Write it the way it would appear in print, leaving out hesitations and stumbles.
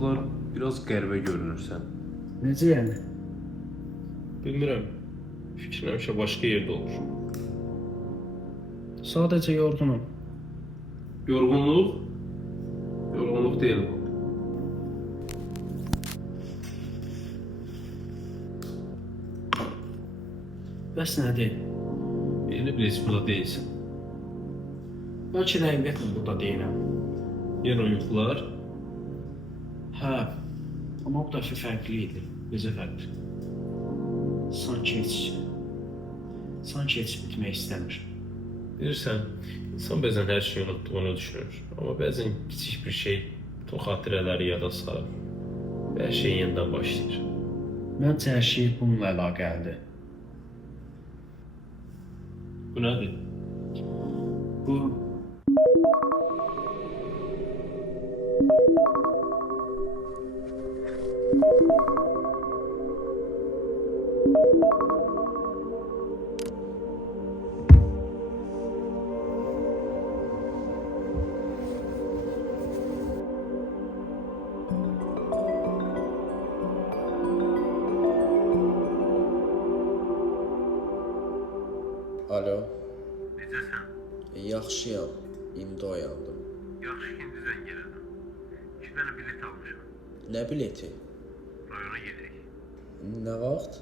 vaxtlar biraz qəribə görünürsən. Necə yəni? Bilmirəm. Fikrin həmişə başqa yerdə olur. Sadəcə yorğunum. Yorğunluq? Yorğunluq deyil bu. Bəs nədir? Elə bil heç burada deyilsən. Bəlkə də həqiqətən burada deyiləm. Yenə o yuxular? Hə, amma bu dəfə fərqli idi. Necə fərqli? Sanki heç bitmək istəmir. Bilirsən, insan bəzən hər şeyi unutduğunu düşünür. Amma bəzən kiçik bir şey bütün xatirələri yada salır və hər şey yenidən başlayır. Məncə hər şey bununla əlaqəlidir. Bu nədir? Bu Alo, Necəsən? yaxşıyam. İndi oyandım. Yaxşı ki, indi zəng elədim. 2 dənə bilet almışam. Nə bileti? Rayona gedək. Nə vaxt?